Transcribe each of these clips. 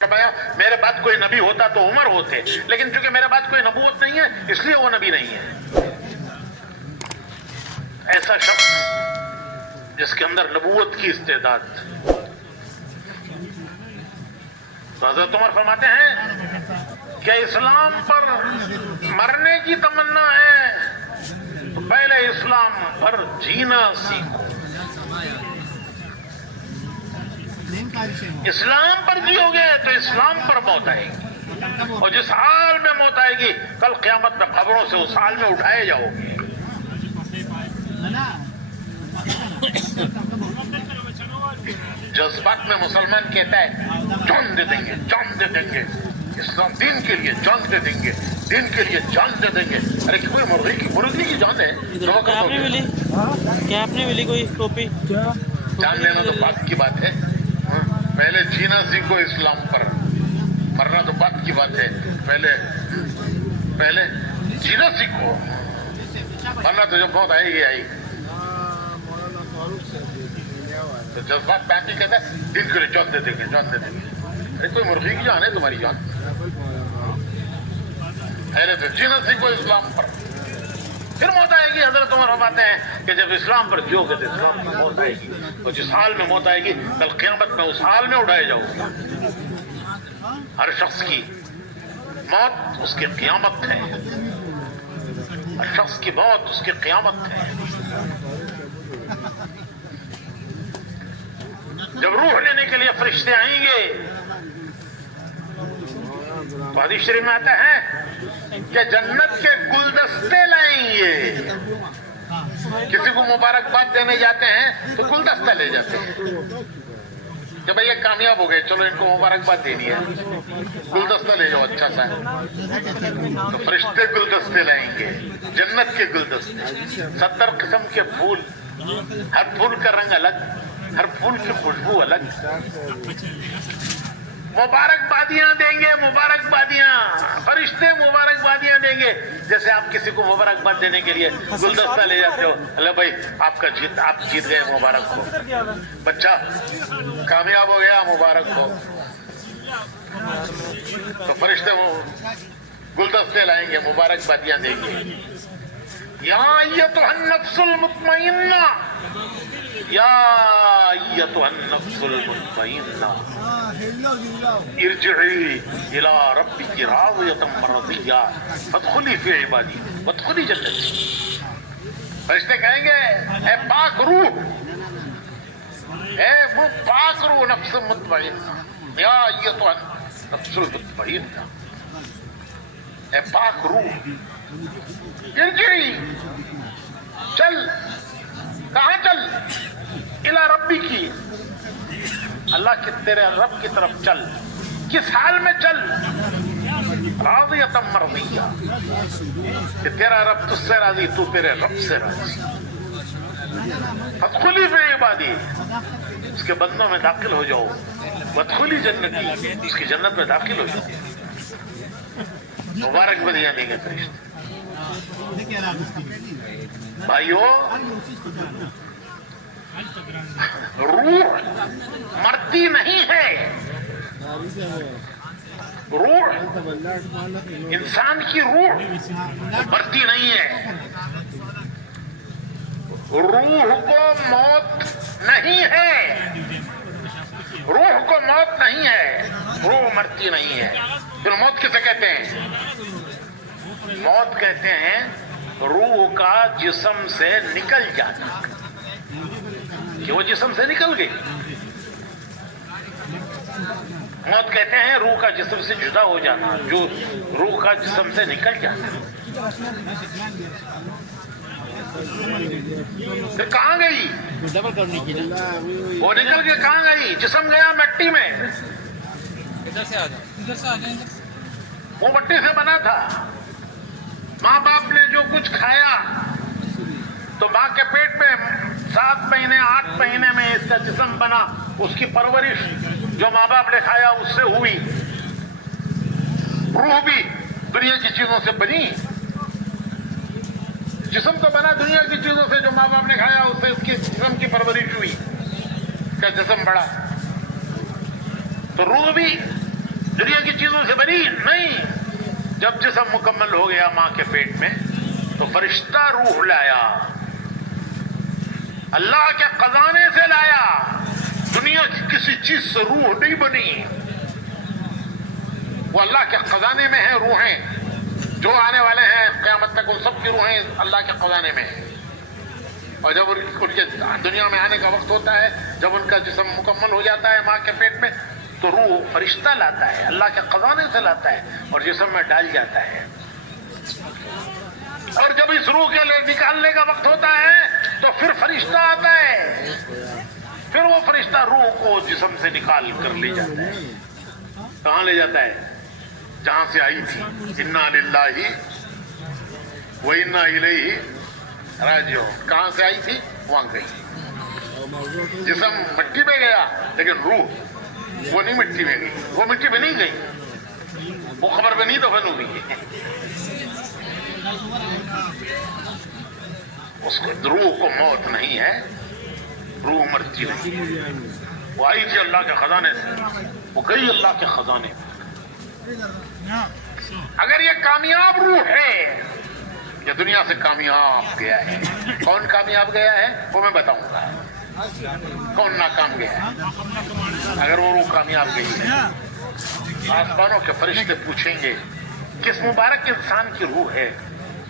فرمایا میرے بعد کوئی نبی ہوتا تو عمر ہوتے، لیکن چونکہ میرے بعد کوئی نبوت نہیں ہے اس لیے وہ نبی نہیں ہے۔ ایسا شخص جس کے اندر نبوت کی استعداد، تو حضرت عمر فرماتے ہیں کہ اسلام پر مرنے کی تمنا ہے تو پہلے اسلام پر جینا سیکھو۔ اسلام پر جیو گے تو اسلام پر موت آئے گی، اور جس حال میں موت آئے گی کل قیامت میں قبروں سے اس حال میں اٹھائے جاؤ گے۔ جذبات میں مسلمان کہتا ہے جان دے دیں گے، جان دے دیں گے، اسلام دین کے لیے جان دے دیں گے، دین کے لیے جان دے دیں گے۔ ارے کوئی مرغی کی جان ہے، کیا آپ نے ملی کوئی ٹوپی؟ جان لینا تو بات کی بات ہے، پہلے جینا سیکھو اسلام پر، مرنا تو بات کی بات ہے، پہلے جینا سیکھو، مرنا تو جب موت آئے گی آئے گی۔ تو جذبات میں آتی کہتا ہے دین کے لیے جان دے دیں گے، جان دے دیں گے۔ ارے کوئی مرغی کی جان ہے تمہاری جان؟ پہلے تو جینا سیکھو اسلام پر، پھر موت آئے گی۔ حضرت عمر فرماتے ہیں کہ جب اسلام پر جیو گے تو اسلام پر موت آئے گی، اور جس حال میں موت آئے گی کل قیامت میں اس حال میں اٹھائے جاؤ گے۔ ہر شخص کی موت اس کی قیامت ہے، ہر شخص کی موت اس کی قیامت ہے۔ جب روح لینے کے لیے فرشتے آئیں گے تو حدیث شریف میں آتا ہے کہ جنت کے گلدستے لائیں گے۔ کسی کو مبارکباد دینے جاتے ہیں تو گلدستہ لے جاتے ہیں کہ بھئی یہ کامیاب ہو گئے، چلو ان کو مبارکباد دینی ہے، گلدستہ لے جاؤ اچھا سا۔ تو فرشتے گلدستے لائیں گے، جنت کے گلدستے، 70 قسم کے پھول، ہر پھول کا رنگ الگ، ہر پھول کی خوشبو الگ۔ مبارکبادیاں دیں گے، مبارکبادیاں، فرشتے مبارکبادیاں دیں گے۔ جیسے آپ کسی کو مبارکباد دینے کے لیے گلدستہ لے جاتے ہو، اللہ بھائی آپ جیت گئے، مبارک ہو، بچہ کامیاب ہو گیا، مبارک ہو۔ تو فرشتے گلدستے لائیں گے، مبارکبادیاں دیں گے۔ یا ایتھا النفس المطمئنہ، یا ایتھا النفس المطمئنہ ارجعی الی ربک راضیۃ مرضیہ فادخلی فی عبادی وادخلی جنتی۔ فرشتے کہیں گے اے پاک روح، اے وہ پاک روح نفس مطمئنہ، یا ایتھا النفس المطمئنہ، اے پاک روح ارجعی، چل، کہاں چل؟ الی ربی کی، اللہ کے تیرے رب کی طرف چل۔ کس حال میں چل؟ راضیۃ مرضیہ، کہ تیرا رب تجھ سے راضی، تو تیرے رب سے راضی۔ فادخلی فی عبادی، اس کے بندوں میں داخل ہو جاؤ، وادخلی جنتی، اس کی جنت میں داخل ہو جاؤ۔ مبارکبادیاں دیں گے فرشتے۔ بھائیو، روح مرتی نہیں ہے، روح انسان کی روح مرتی نہیں ہے، روح کو موت نہیں ہے، روح کو موت نہیں ہے، روح مرتی نہیں ہے۔ پھر موت کسے کہتے ہیں؟ موت کہتے ہیں روح کا جسم سے نکل جانا، کہ وہ جسم سے نکل گئی۔ موت کہتے ہیں روح کا جسم سے جدا ہو جانا، جو روح کا جسم سے نکل جانا۔ پھر کہاں گئی؟ وہ نکل کے کہاں گئی؟ جسم گیا مٹی میں، وہ مٹی سے بنا تھا۔ ماں باپ نے جو کچھ کھایا تو ماں کے پیٹ میں 7 مہینے 8 مہینے میں اس کا جسم بنا، اس کی پرورش جو ماں باپ نے کھایا اس سے ہوئی۔ روح بھی دنیا کی چیزوں سے بنی، جسم تو بنا دنیا کی چیزوں سے، جو ماں باپ نے کھایا اس سے اس کی جسم کی پرورش ہوئی، کا جسم بڑا۔ تو روح بھی دنیا کی چیزوں سے بنی نہیں. جب جسم مکمل ہو گیا ماں کے پیٹ میں تو فرشتہ روح لایا, اللہ کے خزانے سے لایا. دنیا کی کسی چیز سے روح نہیں بنی, وہ اللہ کے خزانے میں ہیں روحیں. جو آنے والے ہیں قیامت تک ان سب کی روحیں اللہ کے خزانے میں ہیں. اور جب ان کے دنیا میں آنے کا وقت ہوتا ہے, جب ان کا جسم مکمل ہو جاتا ہے ماں کے پیٹ میں, تو روح فرشتہ لاتا ہے, اللہ کے خزانے سے لاتا ہے اور جسم میں ڈال جاتا ہے. اور جب اس روح کے نکالنے کا وقت ہوتا ہے تو پھر فرشتہ آتا ہے. پھر وہ فرشتہ روح کو جسم سے نکال کر لے جاتا ہے. کہاں لے جاتا ہے؟ جہاں سے آئی تھی. انا للہ و انا الیہ راجعون. کہاں سے آئی تھی وہاں گئی. جسم مٹی میں گیا لیکن روح وہ نہیں مٹی میں گئی, وہ مٹی میں نہیں گئی, وہ خبر میں نہیں دفن ہو گئی. اس کو روح کو موت نہیں ہے, روح مرتی نہیں. وہ آئی تھی اللہ کے خزانے سے, وہ گئی اللہ کے خزانے میں. اگر یہ کامیاب روح ہے, یہ دنیا سے کامیاب گیا ہے. کون کامیاب گیا ہے وہ میں بتاؤں گا, کون ناکام گیا ہے. اگر وہ روح کامیاب گئی ہے, آسمانوں کے فرشتے پوچھیں گے کس مبارک انسان کی روح ہے,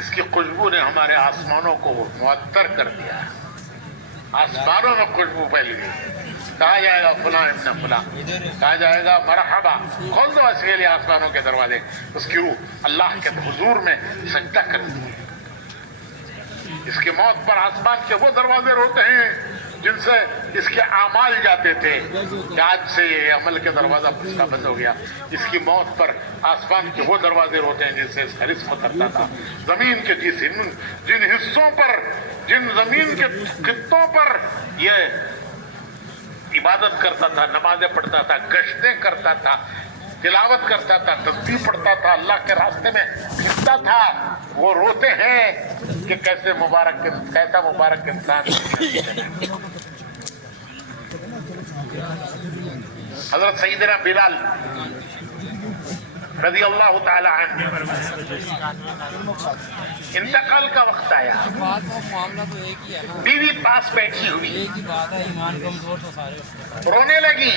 اس کی خوشبو نے ہمارے آسمانوں کو معطر کر دیا. آسمانوں میں خوشبو پھیل گئی. کہا جائے گا فلاں ابن فلاں, کہا جائے گا مرحبا, کھول دو اس کے لیے آسمانوں کے دروازے. اس کی روح اللہ کے حضور میں سجدہ کرتی ہے. اس کی موت پر آسمان کے وہ دروازے روتے ہیں جن سے اس کے اعمال جاتے تھے, کہ آج سے یہ عمل کے دروازہ اس کا بند ہو گیا. اس کی موت پر آسمان کے وہ دروازے روتے ہیں جن سے اس کا رزق اترتا تھا. زمین کے جن حصوں پر, جن زمین کے خطوں پر یہ عبادت کرتا تھا, نمازیں پڑھتا تھا, گشتیں کرتا تھا, تلاوت کرتا تھا, تسبیح پڑھتا تھا, اللہ کے راستے میں پھرتا تھا, وہ روتے ہیں کہ کیسا مبارک انسان. حضرت سیدنا بلال رضی اللہ تعالی عنہ, انتقال کا وقت آیا, بیوی پاس بیٹھی ہوئی, رونے لگی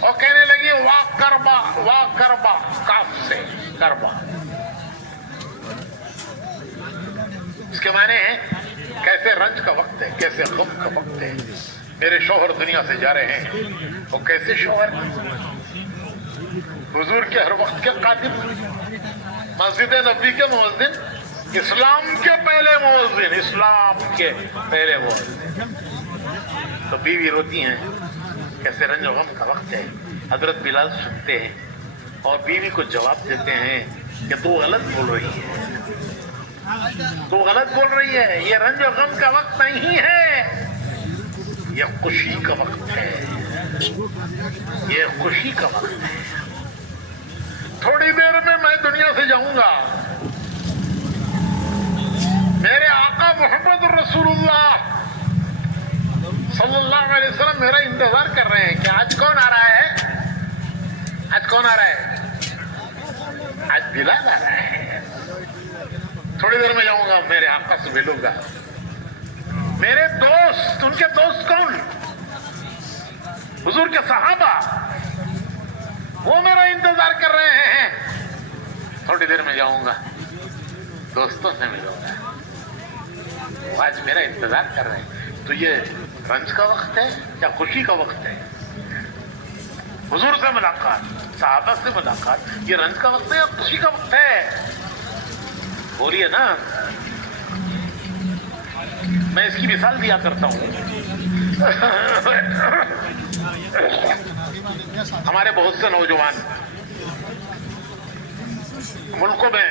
اور کہنے لگی واہ کربا, واہ کربا, کاف سے کربا. اس کے معنی ہے کیسے رنج کا وقت ہے, کیسے غم کا وقت ہے. میرے شوہر دنیا سے جا رہے ہیں, وہ کیسے شوہر, حضور کے ہر وقت کے قاتل, مسجد نبی کے مؤذن, اسلام کے پہلے مؤذن, اسلام کے پہلے مؤذن. تو بیوی روتی ہیں, کیسے رنج و غم کا وقت ہے. حضرت بلال سنتے ہیں اور بیوی کو جواب دیتے ہیں کہ تو غلط بول رہی ہے, تو غلط بول رہی ہے. یہ رنج و غم کا وقت نہیں ہے, یہ خوشی کا وقت ہے, یہ خوشی کا وقت ہے. تھوڑی دیر میں دنیا سے جاؤں گا. میرے آقا محمد رسول اللہ صلی اللہ علیہ وسلم میرا انتظار کر رہے ہیں کہ آج کون آ رہا ہے, آج کون آ رہا ہے, آج بلال آ رہا ہے. تھوڑی دیر میں جاؤں گا, میرے آقا سے ملوں گا. میرے دوست, ان کے دوست کون, حضور کے صحابہ, وہ میرا انتظار کر رہے ہیں. تھوڑی دیر میں جاؤں گا, دوستوں سے ملوں گا, آج میرا انتظار کر رہے ہیں. تو یہ رنج کا وقت ہے یا خوشی کا وقت ہے؟ حضور سے ملاقات, صحابہ سے ملاقات, یہ رنج کا وقت ہے یا خوشی کا وقت ہے؟ بولیے نا. میں اس کی مثال دیا کرتا ہوں. ہمارے بہت سے نوجوان ملکوں میں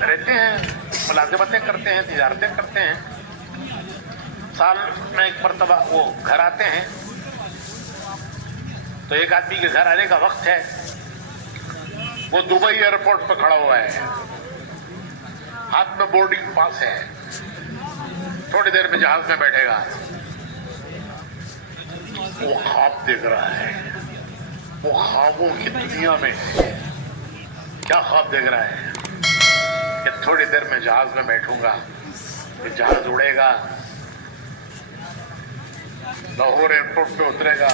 رہتے ہیں, ملازمتیں کرتے ہیں, تجارتیں کرتے ہیں. سال میں ایک مرتبہ وہ گھر آتے ہیں تو ایک آدمی کے گھر آنے کا وقت ہے, وہ دبئی ایئرپورٹ پہ کھڑا ہوا ہے, ہاتھ میں بورڈنگ پاس ہے, تھوڑی دیر میں جہاز میں بیٹھے گا. وہ خواب دیکھ رہا ہے, وہ خوابوں کی دنیا میں کیا خواب دیکھ رہا ہے کہ تھوڑی دیر میں جہاز میں بیٹھوں گا، یہ جہاز اڑے گا، لاہور ایئرپورٹ پہ اترے گا،